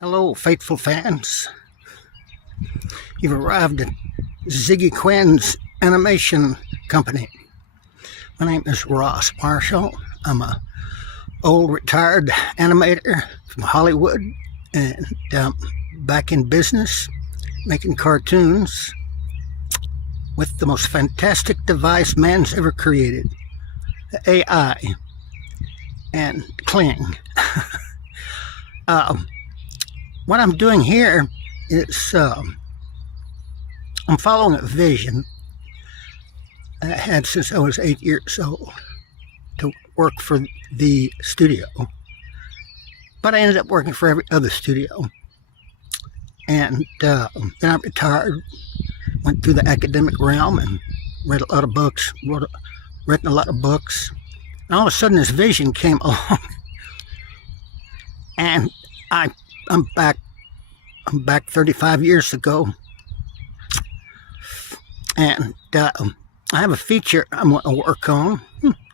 Hello, faithful fans. You've arrived at Ziggy Quinn's animation company. My name is Ross Marshall. I'm a old retired animator from Hollywood and back in business making cartoons with the most fantastic device man's ever created, the AI and Kling. What I'm doing here is I'm following a vision I had since I was 8 years old to work for the studio. But I ended up working for every other studio. And then I retired, went through the academic realm and read a lot of books, written a lot of books. And all of a sudden this vision came along. And I'm back 35 years ago. And I have a feature I'm going to work on,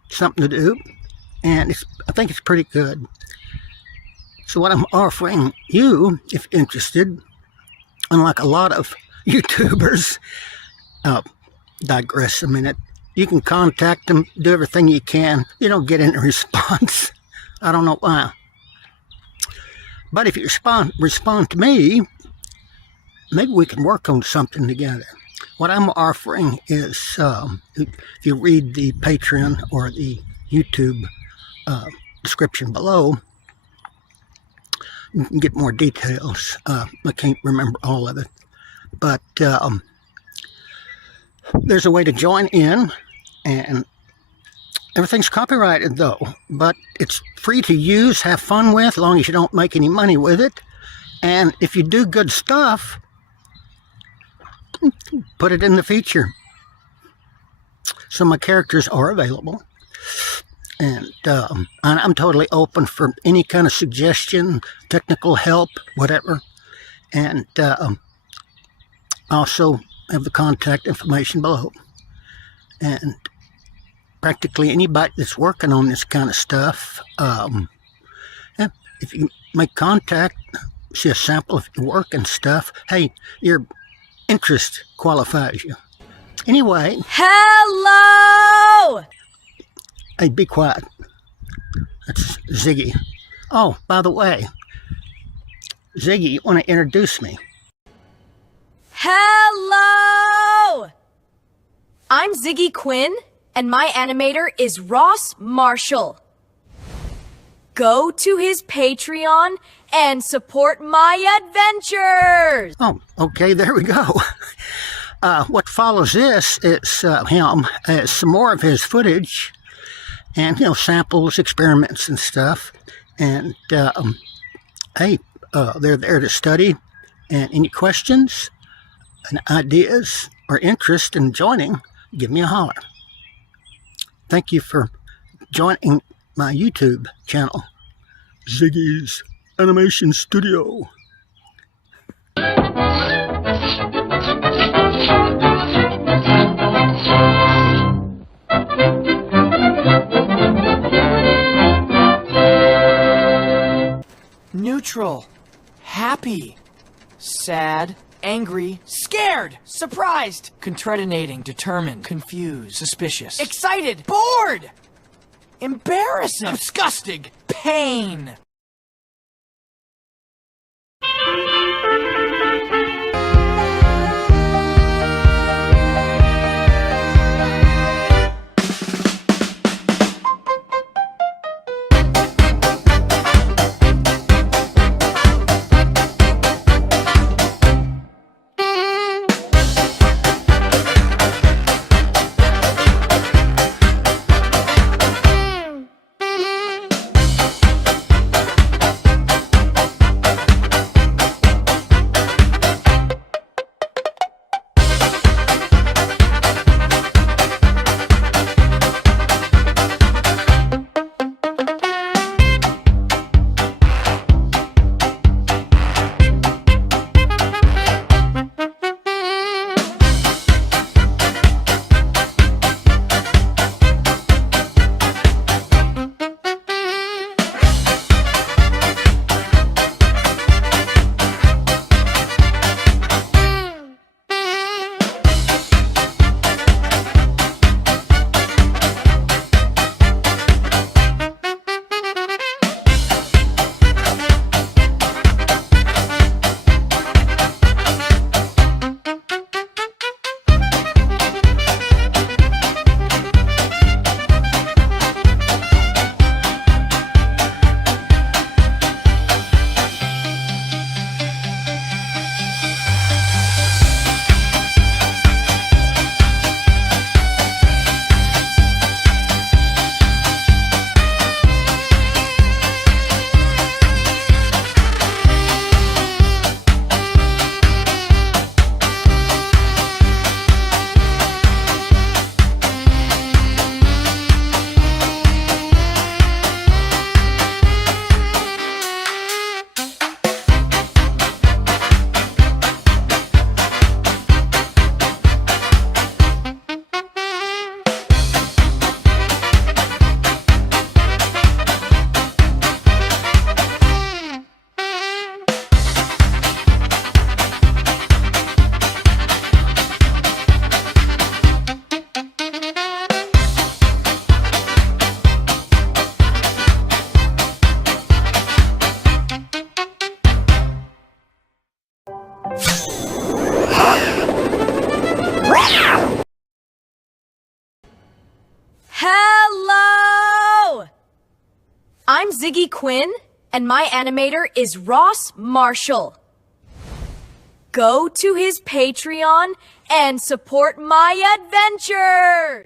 something to do, and I think it's pretty good. So what I'm offering you, if interested, unlike a lot of YouTubers, digress a minute, you can contact them, do everything you can. You don't get any response. I don't know why. But if you respond to me, maybe we can work on something together. What I'm offering is, if you read the Patreon or the YouTube description below, you can get more details. I can't remember all of it. But there's a way to join in, and everything's copyrighted though. But it's free to use, have fun with, as long as you don't make any money with it. And if you do good stuff, put it in the feature. So my characters are available, and I'm totally open for any kind of suggestion, technical help, whatever. And also have the contact information below. And practically anybody that's working on this kind of stuff, if you make contact, see a sample of your work and stuff, hey, your interest qualifies you. Anyway. Hello! Hey, be quiet. That's Ziggy. Oh, by the way, Ziggy, you want to introduce me? Hello! I'm Ziggy Quinn, and my animator is Ross Marshall. Go to his Patreon and support my adventures! Oh, okay, there we go. What follows this is him, some more of his footage, and, samples, experiments and stuff. And, hey, they're there to study. And any questions and ideas or interest in joining, give me a holler. Thank you for joining my YouTube channel, Ziggy's Animation Studio. Neutral, happy, sad, angry, scared, surprised, contradinating, determined, confused, suspicious, excited, bored, embarrassing, disgusting, pain. Ziggy Quinn, and my animator is Ross Marshall. Go to his Patreon and support my adventures!